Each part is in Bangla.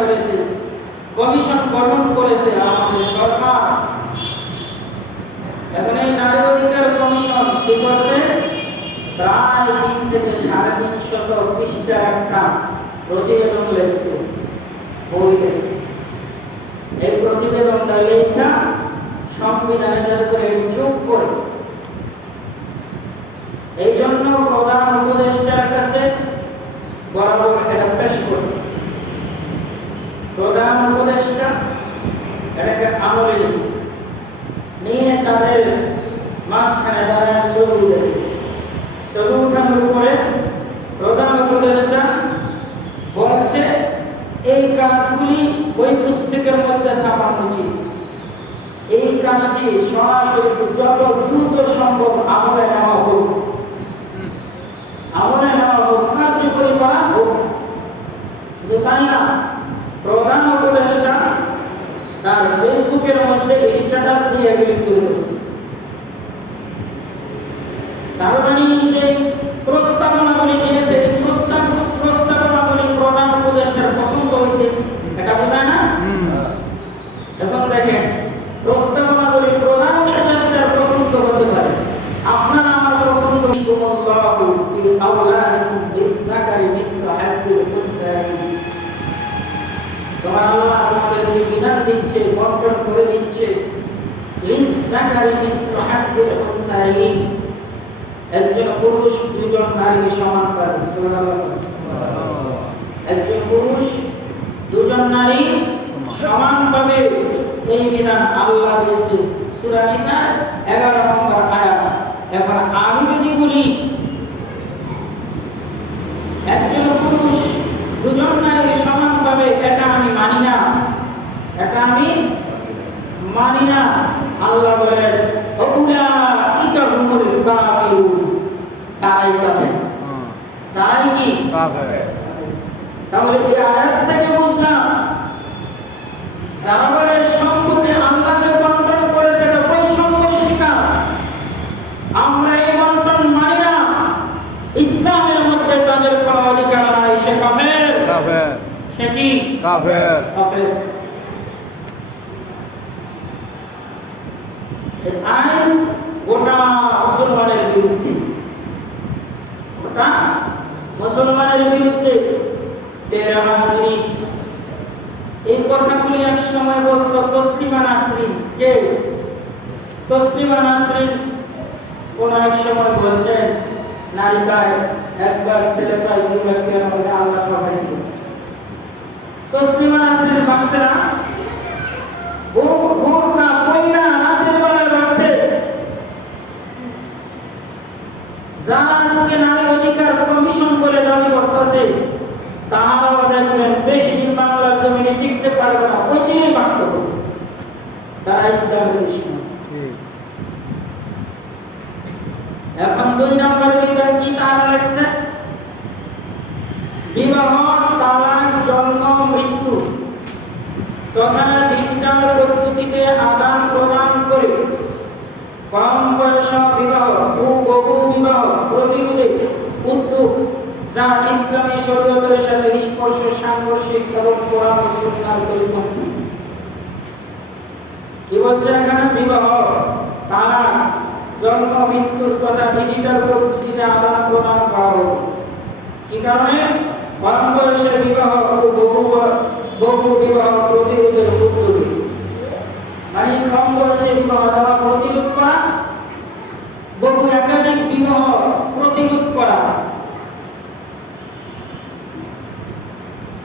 করেছে, কমিশন গঠন করেছে আমাদের সরকার। এখন এই নারী অধিকার কমিশন কি করছে? প্রায় 3 থেকে 350 পৃষ্ঠার একটা প্রতিবেদন লিখছে, বই লিখছে। এই প্রতিবেদনটা লেখা সংবিধানে যাতে করে যোগ করে, এই জন্য প্রধান উপদেষ্টার কাছে বরাবর এটা পেশ করছে। প্রধান উপদেষ্টা এটাকে আমলে নিয়েছে, নিয়ে তাদের মাঝখানে দাঁড়ায় ছবি উঠেছে। ছবি উঠানোর উপরে প্রধান উপদেষ্টা বলছে এই কাজগুলি ওই পুস্তকের মধ্যে ছাপানো উচিত, এই কাজটি সরাসরি যত দ্রুত সম্ভব আমলে নেওয়া হোক, আমলে নেওয়া হোক, কার্যকরী করা হোক। শুধু তাই না, প্রধান উপদেষ্টা তার ফেসবুকের মধ্যে স্ট্যাটাস দিয়ে এগুলি তুলেছে। তার মানে যে প্রস্তাবনাগুলি দিয়েছে, প্রস্তাবনাগুলি প্রধান উপদেষ্টার পছন্দ হয়েছে, এটা বোঝায় না? এখন দেখেন, প্রস্তাবনাগুলি প্রধান উপদেষ্টার পছন্দ হতে পারে, আপনার আমার পছন্দ। তোমার আল্লাহ আমাদের বিধান দিচ্ছে, বন্টন করে দিচ্ছে, একজন পুরুষ 2 জন নারীকে সমান পাবে। একজন পুরুষ 2 জন নারী সমান পাবে, এই বিধান আল্লাহ দিয়েছে সূরা নিসা 11 নম্বর আয়াত। এখন আমি যদি বলি একজন পুরুষ 2 জন নারী সমান পাবে, এটা আমি মানি না, এটা আমি মানি না। আল্লাহ বলেন উলাইকা হুমুল কাফিরুন, তারাই কাফের। তাই কি কাফের? তাহলে এই আয়াত থেকে বুঝলাম যারা বলে সম্পত্তি আল্লাহ যে বন্টন করেছে এটা বৈষম্যের শিকার, আমরা এই বন্টন মানি না, ইসলামের মধ্যে তাদের কোনো অধিকার নাই, সে কাফের। কাফের সে কি? কাফের। কাফের। আইন গোটা মুসলমানের বিরুদ্ধে, গোটা মুসলমানের বিরুদ্ধে। এই কথাগুলি এক সময় বলতো তসলিমা নাসরিন। কে? তসলিমা নাসরিন কোন এক সময় বলছেন নারী পায় 1 ভাগ, ছেলে পায় 2 ভাগ, কেন আল্লাহ পাঠাইছে। তসলিমা নাসরিন ভাবছে না, বোরকা পয়রা রাতের বেলায় ভাবছে। যারা আজকে নারী অধিকার কমিশন বলে দাবি করতেছে, তাহারাও দেখবেন বেশি দিন বাংলার জমিনে টিকতে পারবে না, অচিরেই বাধ্য হবে। তারা ইসলামের দুশমন। এখন 2 নম্বর বিধান কি তারা লেখছে? বিবাহ, তালাক, জন্ম, মৃত্যু তথা ডিজিটাল পদ্ধতিতে আদান প্রদান করে কম বয়স বিবাহ ও বহু বিবাহ প্রতিরোধে উদ্যোগ, যা ইসলামী শরীয়তের সাথে স্পর্শ, সাংঘর্ষিক এবং কোরআন ও সুন্নাহর পরিপন্থী। কি বলছে এখানে? বিবাহ, তালাক, জন্ম, মৃত্যুর কথা ডিজিটাল পদ্ধতিতে আদান প্রদান করা হবে। কি কারণে? কম বয়সে বিবাহ ও বহু বিবাহ প্রতিরোধের উদ্যোগে। মানে কম বয়সে বিবাহ দেওয়া প্রতিরোধ করা, বহু একাধিক বিবাহ প্রতিরোধ করা,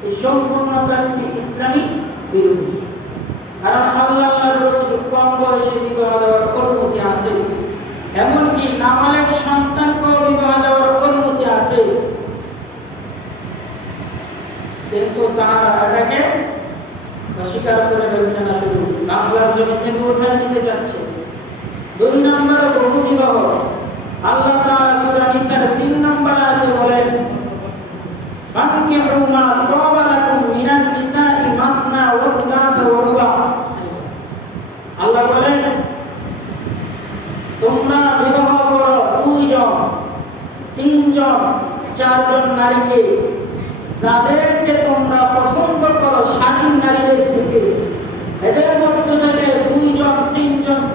এই সম্পূর্ণ কাজটি ইসলামী বিরোধী। কারণ আল্লাহর রাসূল কম বয়সে বিবাহ দেওয়ার অনুমতি আছে, এমনকি নাবালক সন্তানকেও বিবাহ দেওয়ার অনুমতি আছে, কিন্তু তারা এটাকে অস্বীকার করে ফেলছে না, শুধু বাংলার জমি থেকে উঠায় নিতে চাচ্ছে। 2 নম্বর বহু বিবাহ। আল্লাহ তাআলা সূরা নিসার 3 নম্বর আয়াতে বলেন ফানকিহু মা তাবা লাকুম মিনান নিসাই মাসনা ওয়া সুলাসা ওয়া রুবা। আল্লাহ বলেন তোমরা বিবাহ করো 2 জন, 3 জন, 4 জন নারীকে, যাদেরকে তোমরা পছন্দ করো,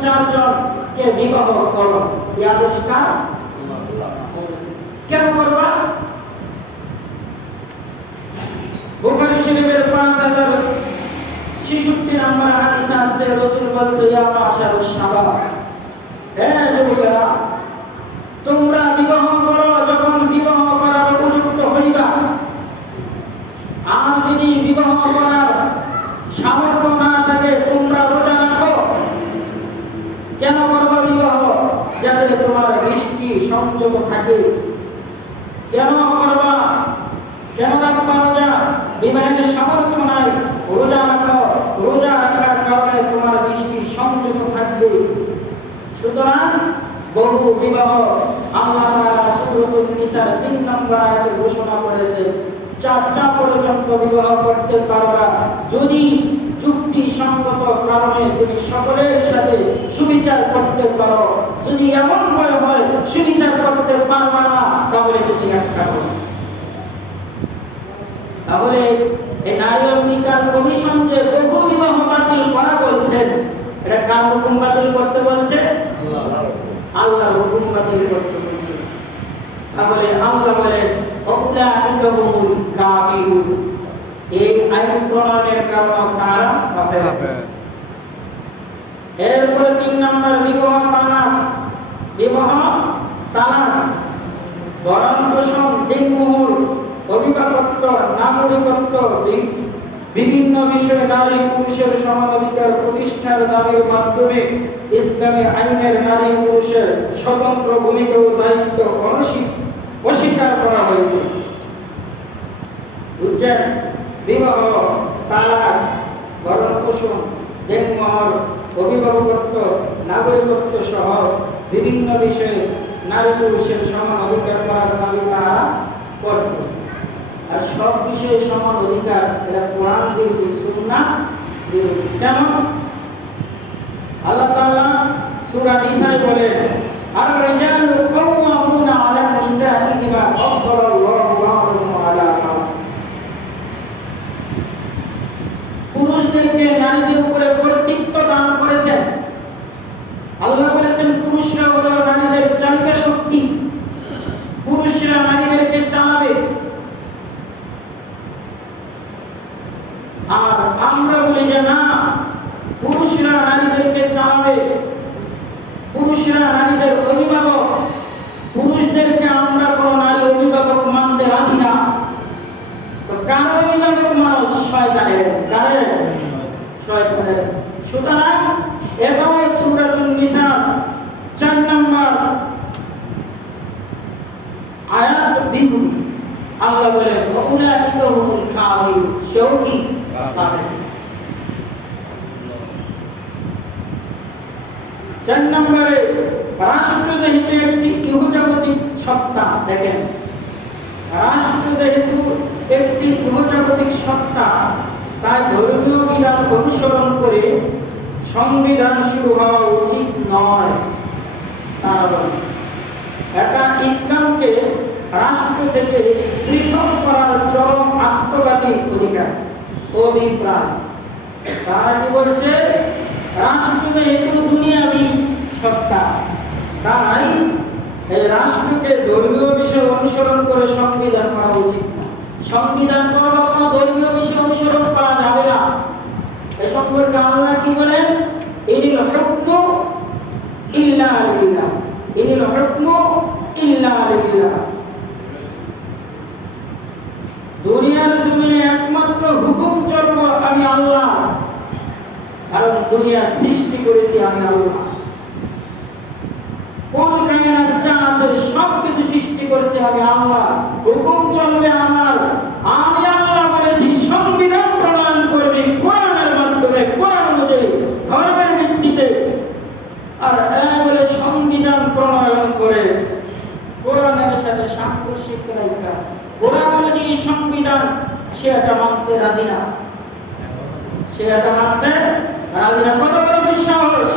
চারজনকে বিবাহ করো, এই আদেশ কার? কেন করবা? বুখারী শরীফের 5066 নম্বর হাদিস আছে, রাসূল বলেছে, ইয়া মাশারুশ শাবাব, হে যুবকেরা, তোমরা বিবাহ করো যখন বিবাহ করার উপযুক্ত হইবা। আর যদি বিবাহ করার সামর্থ্য না থাকে, তোমরা রোজা রাখো। কেন করবা বিবাহ? যাতে তোমার দৃষ্টি সংযত থাকে। কেন করবা? কেন রাখবা রোজা? বিবাহের সামর্থ্য নাই, রোজা রাখো। রোজা রাখার কারণে তোমার দৃষ্টি সংযত থাকবে। সুতরাং বহু বিবাহ আল্লাহ তাআলা সূরাতুন নিসার 3 নম্বর আয়াতে ঘোষণা করেছে, 4টা পর্যন্ত বিবাহ করতে পারবা যদি যুক্তিসঙ্গত কারণে তুমি সকলের সাথে সুবিচার করতে পারো। যদি এমন ভয় হয় সুবিচার করতে পারবা না, তাহলে তুমি একটা করো। তাহলে এই নারী অধিকার কমিশন যে বহু বিবাহ বাতিল করা বলছেন, এটা কার হুকুম বাতিল করতে বলছে? আল্লাহর হুকুম বাতিল করতে বলছে। তাহলে আল্লাহ বলেন, উলাইকা হুমুল কাফিরুন, এই আইন প্রণয়নের কারণে কারা? কাফের। এরপর 3 নম্বর বিবাহ তালাক। বিবাহ তালাক, ভরণ পোষণ, দিনমোহর, অভিভাবকত্ব, নাগরিকত্ব, বিভিন্ন বিষয়ে নারী পুরুষের সমান অধিকার প্রতিষ্ঠার দাবির মাধ্যমে ইসলামী আইনের নারী পুরুষের স্বতন্ত্র ভূমিকা ও দায়িত্ব অস্বীকার করা হয়েছে। বুঝছেন? বিবাহ, তালাক, ভরণ পোষণ, দেনমোহর, অভিভাবকত্ব, নাগরিকত্ব সহ বিভিন্ন বিষয়ে নারী পুরুষের সমান অধিকার করার দাবি তারা করছে। আর সব বিষয়ে সমান অধিকার, এটা কোরআন বিরোধী, সুন্নাহ বিরোধী। কেন? আল্লাহ তাআলা সূরা নিসায় বলেন, আর রিজালু কাওয়ামুনা আলান নিসাই বিমা ফাদ্দালাল্লাহু বা'দাহুম আলা বা'দ। পুরুষদেরকে নারীদের উপরে কর্তৃত্ব দান করেছেন। আল্লাহ বলেছেন, পুরুষরা হলো নারীদের চালিকা শক্তি, পুরুষরা নারীদেরকে চালাবে। আর আমরা বলি যে না, পুরুষরা নারীদেরকে চালাবে, পুরুষরা নারীদের অভিভাবক, পুরুষদেরকে আমরা কোনো নারী অভিভাবক মানতে রাজি না। তো কার অভিভাবক মানুষ? শয়তানের। কারের? শয়তানের। সুতরাং এটাও সূরাতুন নিসা 4 নম্বর আয়াত বিরোধী। আল্লাহ বলেন, উলাইকা হুমুল কাফিরুন, সেও কি? কাফের। 4 নম্বরে, রাষ্ট্র যেহেতু একটি ইহজাগতিক সত্তা, দেখেন, রাষ্ট্র যেহেতু একটি ইহজাগতিক সত্তা, তাই ধর্মীয় বিধান অনুসরণ করে সংবিধান শুরু হওয়া উচিত নয়। এটা ইসলামকে রাষ্ট্র থেকে পৃথক করার চরম আত্মঘাতী অভিপ্রায়। তারা কি বলছে? রাষ্ট্র যেহেতু দুনিয়াবি সত্তা, তাই এই রাষ্ট্রকে ধর্মীয় বিষয় অনুসরণ করে সংবিধান করা উচিত না। সংবিধান করা কোনো ধর্মীয় বিষয় অনুসরণ করা যাবে না। এ সম্পর্কে আল্লাহ কি বলেন? ইনিল হুকমু ইল্লা লিল্লাহ, ইনিল হুকমু ইল্লা লিল্লাহ। দুনিয়ার জমিনে একমাত্র হুকুম চলবে আমি আল্লাহ, কারণ দুনিয়া সৃষ্টি করেছি আমি আল্লাহ। কোন কায়নাত যা আছে সব কিছু সৃষ্টি করেছি আমি আল্লাহ, হুকুম চলবে আমার। আমি আল্লাহ বলেছি সংবিধান প্রণয়ন করবে কোরআনের মাধ্যমে, কোরআন অনুযায়ী, ধর্মের ভিত্তিতে। আর এই বলে সংবিধান প্রণয়ন করে কোরআনের সাথে সাংঘর্ষিক রাখা, কোরআন অনুযায়ী সংবিধান, সে এটা মানতে রাজি না, সে এটা মানতে রাজি না। কত বড় দুঃসাহস!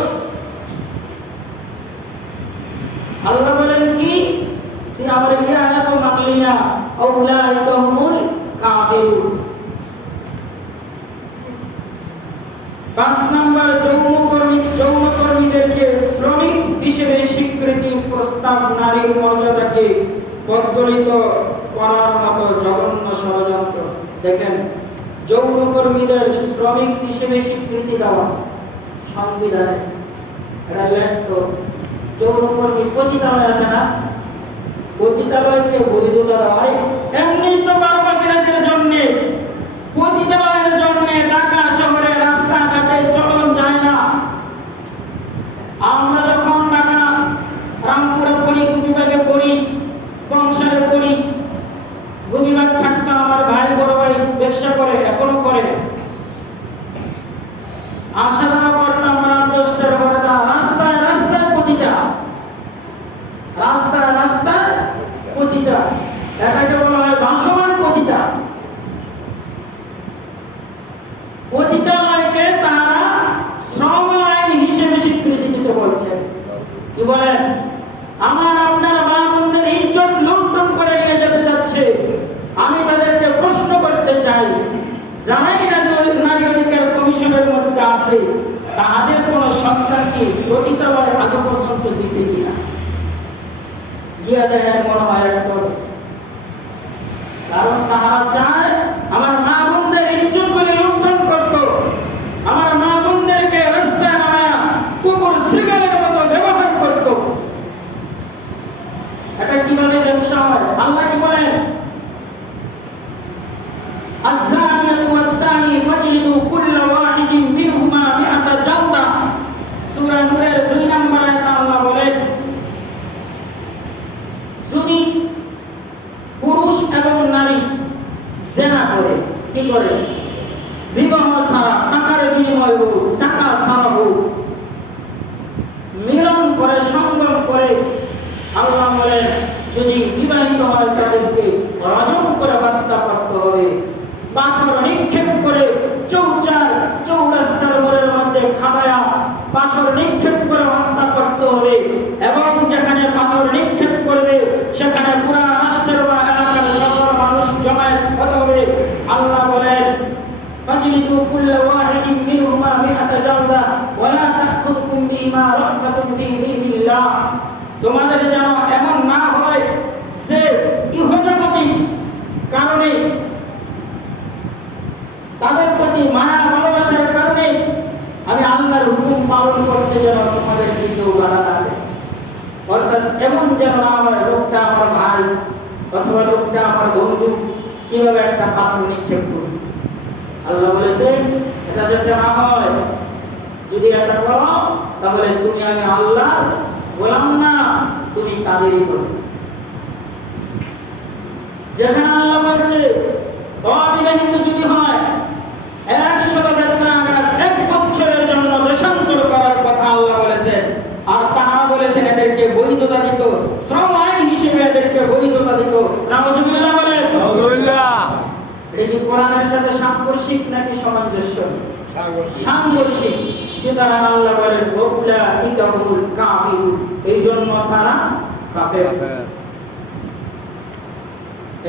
আল্লাহ বলেন কি? তুই আমার এই আয়াত মানলি না, উলাইকা হুমুল কাফিরুন। 5 নম্বর, যৌন যৌনকর্মীদেরকে শ্রমিক হিসেবে স্বীকৃতি প্রস্তাব নারীর মর্যাদাকে প্রজ্বলিত করার মতো জঘন্য ষড়যন্ত্র। দেখেন, যৌনকর্মীদের শ্রমিক হিসেবে স্বীকৃতি দেওয়া সংবিধানে, এটা লেখত। যৌনকর্মী পতিতালয় আছে না, পতিতালয়কে বৈধতা দেওয়া। এমনি তো বারবাকিরাদের জন্য পতিতালয়ের জন্য ঢাকা শহরে রাস্তাঘাটে চলন যায় না। আমরা যখন ঢাকা রামপুরে পড়ি, গুবিবাগে পড়ি, বংশারে পড়ি, গুবিবাগ থাকতো আমার ভাই বড় ভাই ব্যবসা করে, এখনো করে। আসা যাওয়া করতাম রাত 10টার পরে। রাস্তায় রাস্তায় পতিতা, রাস্তায় রাস্তায় পতিতা, এটাকে বলা হয় ভাসমান পতিতা। পতিতালয়কে তারা শ্রম আইন হিসেবে স্বীকৃতি দিতে বলছে। কি বলেন? আমার আপনার মা বোনদের ইজ্জত লুণ্ঠন করে নিয়ে যেতে চাচ্ছে। আমি তাদেরকে প্রশ্ন করতে চাই, জানাই না যে নারী অধিকার কমিশনের মধ্যে আছে, তাদের কোন সন্তান কি পতিতালয় আজ পর্যন্ত দিছে কিনা? গিয়া দেখেন, মনে হয় একটা। কারণ তাহারা চায় আমার মা বোনদের ইজ্জত করে লুণ্ঠন করত, আমার মা বোনদেরকে রাস্তায় নামায়া কুকুর শৃগালের মতো ব্যবহার করত। এটা কিভাবে ব্যবসা হয়? আল্লাহ কি বলেন? আয-যানিয়াতু ওয়াজ-যানি ফাজলিদু কুল্লা ওয়াহিদিন মিনহুমা মিআতা জালদা। সূরা নূরের 2 নম্বর আয়াতে আল্লাহ বলেন, যদি পুরুষ এবং নারী জিনা করে, কি করে? বিবাহ ছাড়া, টাকার বিনিময় হোক, টাকা ছাড়া হোক, মিলন করে, সঙ্গম করে, আল্লাহ বলেন যদি বিবাহিত হয় তাদেরকে রজম করে হত্যা করতে হবে। পাথর নিক্ষেপ করে চৌরাস্তার মোড়ের মধ্যে খাবায়া পাথর নিক্ষেপ করে হত্যা করতে হবে। এবং যেখানে পাথর নিক্ষেপ করবে সেখানে পুরা রাষ্ট্রের বা এলাকার সকল মানুষ জমায়েত হতে হবে। আল্লাহ বলেন, ফাজলিদু কুল্লা ওয়াহিদিন মিনহুমা মিআতা জালদা ওয়া লা তাখুযকুম বিহিমা রাফাতুন ফী দীনিল্লাহ। তোমাদের যেন এমন না হয় যে ইহজগতিক কারণে, তাদের প্রতি মায়া ভালোবাসার কারণে আমি আল্লাহর হুকুম পালন করতে যেন তোমাদের কেউ বাধা না দেয়। অর্থাৎ এমন যেন না হয় লোকটা আমার ভাই অথবা লোকটা আমার বন্ধু, কিভাবে একটা পাথর নিক্ষেপ করি। আল্লাহ বলেছেন এটা যাতে না হয়। যদি এটা করো তাহলে তুমি আমি আল্লাহ গোলাম না, তুমি তাদেরই করো। যেখানে আল্লাহ বলছে অবিবাহিত যদি হয় 100 বেতনাগার 1 বছরের জন্য দেশান্তর করার কথা আল্লাহ বলেছেন। আর তারা বলেছেন এদেরকে বৈধতা দিত, শ্রম আইন হিসেবে এদেরকে বৈধতা দিত। নাউজুবিল্লাহ বলেন। নাউজুবিল্লাহ। এই কি কোরআনের সাথে সাংঘর্ষিক নাকি সামঞ্জস্য? সাংঘর্ষিক। সুতরাং আল্লাহ বলেন উলাইকা হুমুল কাফিরুন, এই জন্য তারা কাফের।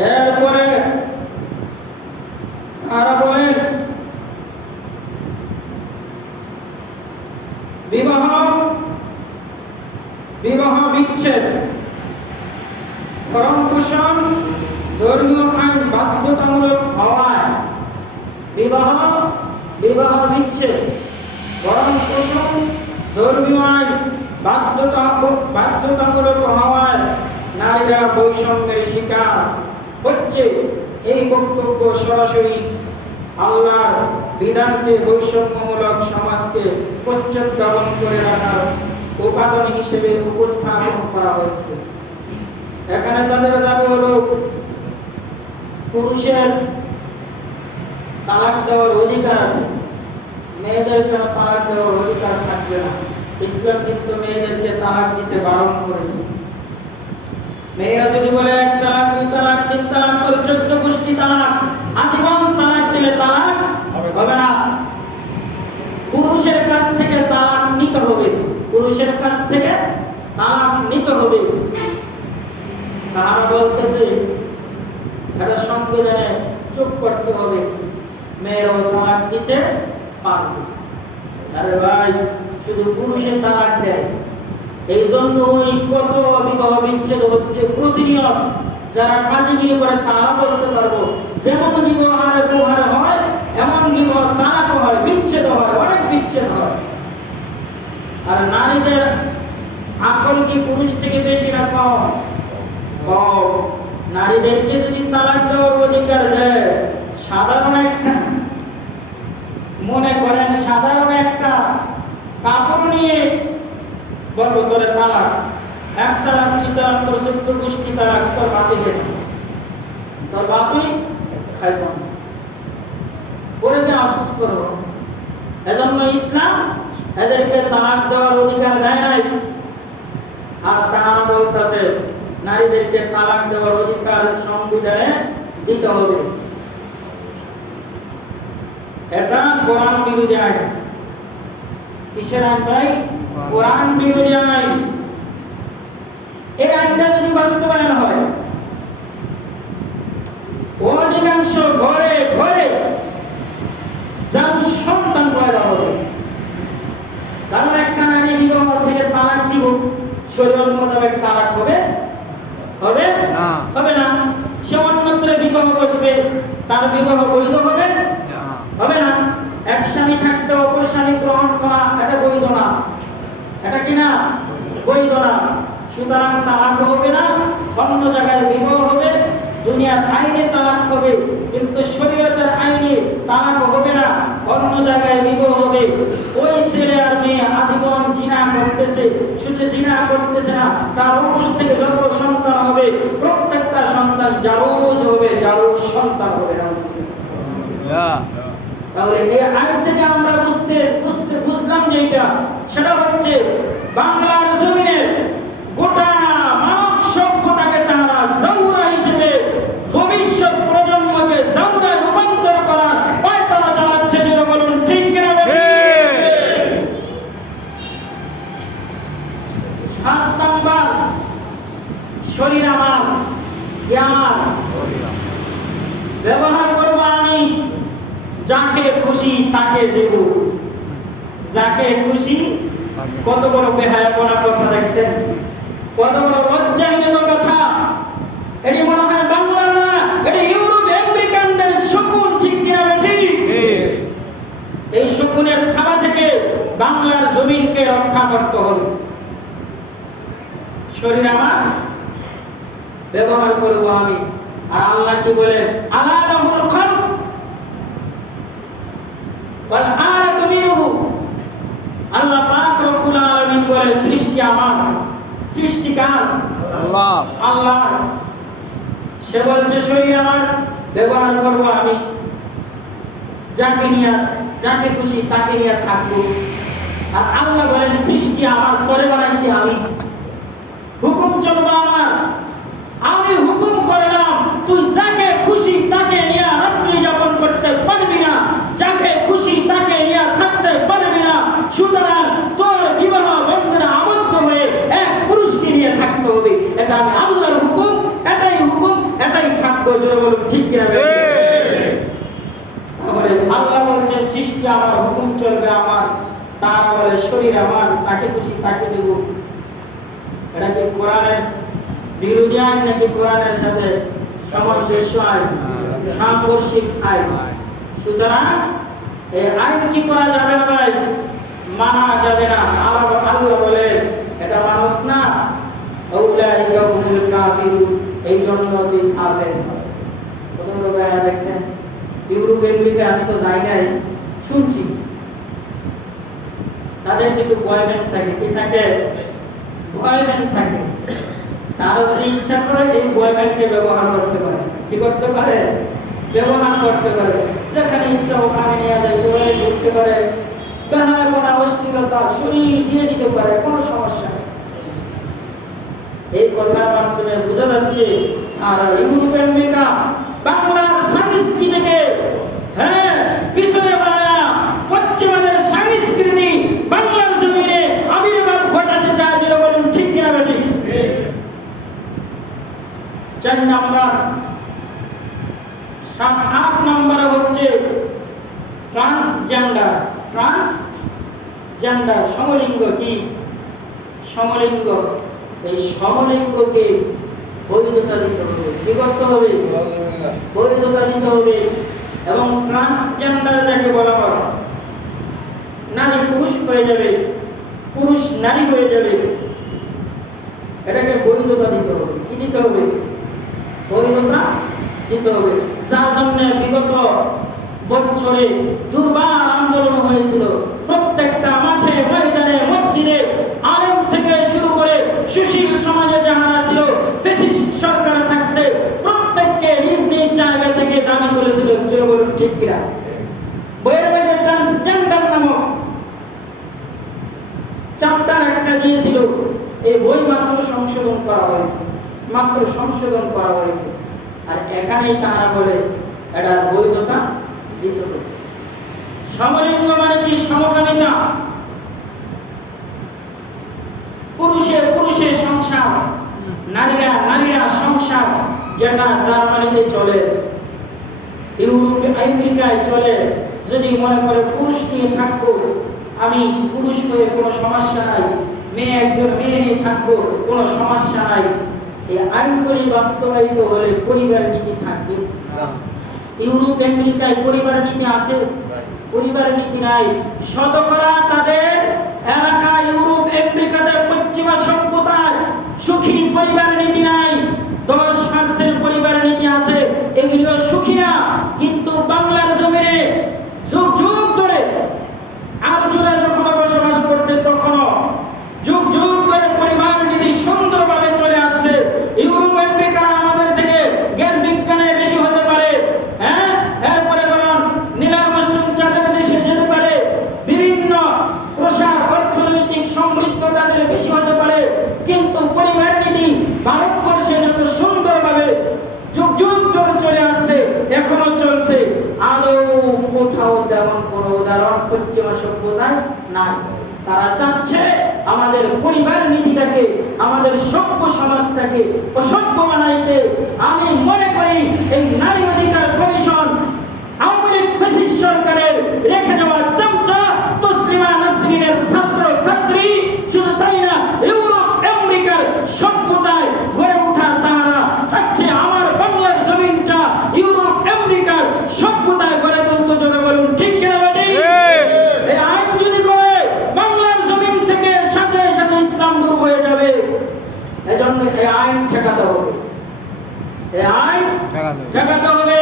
এরপরে তারা বলেন বিবাহ বিচ্ছেদ, ভরণ পোষণ ধর্মীয় আইন বাধ্যতামূলক হওয়ায় বিবাহ বিচ্ছেদ, ভরণ পোষণ ধর্মীয় আইন বাধ্যতামূলক হওয়ায় নারীরা বৈষম্যের শিকার হচ্ছে। এই বক্তব্য সরাসরি আল্লাহর বিধানকে বৈষম্যমূলক সমাজকে পশ্চাৎপদ করে রাখার উপাদান হিসেবে উপস্থাপন করা হয়েছে। এখানে তাদের দাবি হলো পুরুষের তালাক দেওয়ার অধিকার আছে, মেয়েদেরকে তালাক দেওয়ার অধিকার থাকবে না। ইসলাম কিন্তু মেয়েদেরকে তালাক দিতে বারণ করেছে। মেয়েরা যদি বলে 1 তালাক 2 তালাক 3 তালাক 14 গোষ্ঠী তালাক, আজীবন তালাক দিলে তালাক হবে না। পুরুষের কাছ থেকে তালাক নিতে হবে, পুরুষের কাছ থেকে তালাক নিতে হবে। তারা বলতেছে এটা সংবিধানে যোগ করতে হবে, মেয়েরাও তালাক দিতে পারবে। আরে ভাই, শুধু পুরুষের তালাক দেয়। এই জন্য ওই কত বিবাহ বিচ্ছেদ হচ্ছে প্রতিনিয়ত। যারা কাজে গিয়ে করে তারা বলতে পারবো, যেমন বিবাহের ব্যবহার হয় এমন বিবাহ তালাক হয়, বিচ্ছেদ হয়, অনেক বিচ্ছেদ হয়। আর নারীদের আকল কি পুরুষ থেকে বেশি না কম? কম। নারীদেরকে যদি তালাক দেওয়ার অধিকার দেয়, সাধারণ একটা, মনে করেন সাধারণ একটা কাপড় নিয়ে বলবো তোরে তালাক, এক তালাক, দুই তালাক, তোর 14 গোষ্ঠী তালাক, তোর বাপে খেত, তোর বাপই খাইত করে দিয়ে আফসোস করবো। এজন্য ইসলাম এদেরকে তালাক দেওয়ার অধিকার দেয় নাই। আর তারা বলতেছে নারীদেরকে তালাক দেওয়ার অধিকার সংবিধানে দিতে হবে। এটা কোরআন বিরোধী আইন। কিসের আইন ভাই? কোরআন বিরোধী আইন। এই আইনটা যদি বাস্তবায়ন হয়, অধিকাংশ ঘরে ঘরে সন্তান পয়দা হবে। কারণ একটা নারী বিবাহ থেকে তালাক দিব, শরীয়ত মোতাবেক তালাক হবে? হবে না, হবে না। সে অন্যত্র বিবাহ বসবে, তার বিবাহ বৈধ হবে? হবে না। এক স্বামী থাকতে অপর স্বামী গ্রহণ করা, এটা বৈধ না। এটা কি না? বৈধ না। সুতরাং তালাক হবে না, অন্য জায়গায় বিবাহ হবে। দুনিয়ার আইনে তালাক হবে, কিন্তু শরীয়তের আইনে তালাক হবে না, অন্য জায়গায় বিবাহ হবে। ওই ছেলে আর মেয়ে আজীবন জিনা করতেছে, শুধু জিনা করতেছে না, তার উরুস থেকে যত সন্তান হবে প্রত্যেকটা সন্তান জারুজ হবে, জারুজ সন্তান হবে। তাহলে এই আইন থেকে আমরা বুঝলাম যেটা, সেটা হচ্ছে বাংলার জমিনের গোটা মানব সভ্যতাকে তারা জাউরা হিসেবে ভবিষ্যৎ প্রজন্মকে জাউরায় রূপান্তর করার পায়তারা চালাচ্ছে। যেটা বলুন ঠিক কিনা? 7 নাম্বার, শরীর আমার, জ্ঞান ব্যবহার করবো আমি, যাকে খুশি তাকে দেব, যাকে খুশি। কত বড় বেহায়াপনা কথা দেখছেন, কত বড় লজ্জাহীন কথা। এটি মনে হয় বাংলা না, এটি ইউরোপ আমেরিকানদের শকুন, ঠিক কিনা? ঠিক। এই শকুনের থাবা থেকে বাংলার জমিনকে রক্ষা করতে হবে। শরীর আমার, ব্যবহার করব আমি। আর আল্লাহ কি বলেন? আলা লাহুল খালক ওয়াল আরাতু মিনহু। আল্লাহ পাক রব্বুল আলামিন বলেন সৃষ্টি আমার। সৃষ্টি কার? আল্লাহ। আল্লাহ। সে বলছে শরীর আমার, ব্যবহার করব আমি, যাকে নিয়ে, যাকে খুশি তাকে নিয়ে থাকবো। আর আল্লাহ বলেন সৃষ্টি আমার, করে বানাইছি আমি, হুকুম চলবে আমার, আমি হুকুম করলাম, তুই যাকে খুশি তাকে নিয়ে রাত্রি যাপন করতে পারবি না, যাকে খুশি তাকে নিয়ে থাকতে পারবি না। সুতরাং তোর বিবাহ বন্ধনে আবদ্ধ হয়ে এক পুরুষকে নিয়ে থাকতে হবে। এটা আমি আল্লাহর হুকুম, এটাই হুকুম, এটাই থাকবো। জোরে বলুন ঠিক কিনা? তাহলে আল্লাহ বলছেন সৃষ্টি আমার, হুকুম চলবে আমার, তার বলে শরীর আমার, যাকে খুশি তাকে দেব। এটা কি কোরআনের বিরোধী আইন নাকি কোরআনের সাথে সামঞ্জস্য আইন, সাংঘর্ষিক আইন? সুতরাং এই আইন কি করা যাবে না ভাই? মানা যাবে না। আল্লাহ বলে এটা মানুষ না, আউলাইকা হুমুল কাফিরুন, এই জন্য তুই কাফের। কতগুলো ভাইয়া দেখছেন ইউরোপ আমেরিকা, আমি তো যাই নাই, শুনছি তাদের কিছু বয়ফ্রেন্ড থাকে। কি থাকে? বয়ফ্রেন্ড থাকে। তারা যদি ইচ্ছা করে এই বয়ফ্রেন্ডকে ব্যবহার করতে পারে। কি করতে পারে? ব্যবহার করতে পারে। যেখানে ইচ্ছা ওখানে নিয়ে যায়, ওখানে ঘুরতে পারে, বেহায়াপনা, অশ্লীলতা শরীর দিয়ে দিতে পারে, কোনো সমস্যা নেই। এই কথার মাধ্যমে বোঝা যাচ্ছে আর ইউরোপ আমেরিকা বাংলার সংস্কৃতিকে পিছনে বানায়া পশ্চিমাদের সংস্কৃতি বাংলার জমিনে আবির্ভাব ঘটাতে চায়। যেটা বলুন ঠিক কিনা? ঠিক। 4 নাম্বার, 7-8 নম্বরে হচ্ছে ট্রান্সজেন্ডার। জেন্ডার, সমলিঙ্গ কি? সমলিঙ্গ, এই সমলিঙ্গকে বৈধতা দিতে হবে। কি করতে হবে? বৈধতা দিতে হবে। এবং ট্রান্সজেন্ডার যাকে বলা হয়, নারী পুরুষ হয়ে যাবে, পুরুষ নারী হয়ে যাবে, এটাকে বৈধতা দিতে হবে। কি দিতে হবে? বৈধতা দিতে হবে। যার জন্য বিগত বছরে দুর্বার আন্দোলন হয়েছিল। প্রত্যেকটা মাঠে, ময়দানে, মসজিদে, আলেম থেকে শুরু করে সুশীল সমাজে যারা ছিল, ফ্যাসিস্ট সরকার থাকতে প্রত্যেককে নিজ নিজ জায়গা থেকে দাবি করেছিল। জোরে বলুন ঠিক কিনা? বইয়ের মধ্যে ট্রান্সজেন্ডার নামক চ্যাপ্টার একটা দিয়েছিল। এই বই মাত্র সংশোধন করা হয়েছে, মাত্র সংশোধন করা হয়েছে। আর এখানেই তারা বলে এটার বৈধতা দিতে হবে। সমলিঙ্গ মানে কি? সমকামিতা। পুরুষের সংসার, নারীরা সংসার, যেটা জার্মানিতে চলে, ইউরোপে, আমেরিকায় চলে। যদি মনে করে পুরুষ নিয়ে থাকবো, আমি পুরুষ হয়ে কোনো সমস্যা নাই, মেয়ে একজন মেয়ে নিয়ে থাকবো, কোনো সমস্যা নাই, এই আইনগুলি বাস্তবায়িত হলে পরিবার নীতি থাকবে। ইউরোপ, আমেরিকায় পরিবার নীতি আছে? পরিবার নীতি নাই। শতকরা তাদের এলাকা ইউরোপ, আমেরিকাতে, পশ্চিমা সভ্যতায় সুখী পরিবার নীতি নাই। 10% পরিবার নীতি আছে, এগুলো সুখী না। কিন্তু বাংলার জমিনে যুগ যুগ ধরে আর্যরা যখন বসবাস করতে, তখনও যুগ যুগ ধরে পরিবার নীতি সুন্দরভাবে চলে আসছে। ইউরোপ, আমেরিকা আমাদের থেকে জ্ঞান বিজ্ঞানে বেশি হতে পারে, হ্যাঁ, এরপরে বরং নীলামষ্টম চাঁদের দেশে যেতে পারে, বিভিন্ন প্রসার, অর্থনৈতিক সমৃদ্ধ তাদের বেশি হতে পারে, কিন্তু পরিবার নীতি ভারতবর্ষে যত সুন্দরভাবে যুগ যুগ ধরে চলে আসছে, এখনো চলছে, আদৌ কোথাও তেমন কোনো উদাহরণ পশ্চিমা সভ্যতায় নাই। তারা চাচ্ছে আমাদের পরিবার নীতিটাকে, আমাদের সভ্য সমাজটাকে অসভ্য বানাইতে। আমি মনে করি এই নারী অধিকার কমিশন আওয়ামী লীগ ফ্যাসিস্ট সরকারের রেখে যাওয়া চামচা তসলিমা নাসরিনের ছাত্র ছাত্রী, শুধু তাই না, ইউরোপ, আমেরিকার সভ্যতায় গড়ে ওঠা তারা চাচ্ছে আমার বাংলার জমিনটা ইউরোপ, আমেরিকার সভ্যতায় গড়ে তুলতে। জোরে বলুন ঠিক কিনা? এই আইন যদি করে বাংলার জমিন থেকে সাথে সাথে ইসলাম দূর হয়ে যাবে। এজন্য এই আইন ঠেকাতে হবে, এই আইন ঠেকাতে হবে।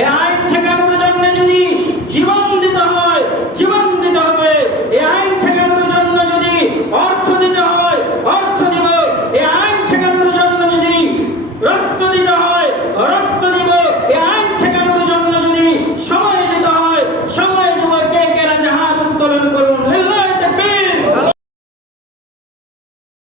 এই আইন ঠেকানোর জন্য যদি জীবন দিতে হয়, জীবন দিতে হবে। এই আইন ঠেকানোর জন্য যদি অর্থ দিতে হয়, অর্থ দিব। এই আইন ঠেকানোর জন্য যদি রক্ত দিতে হয়, রক্ত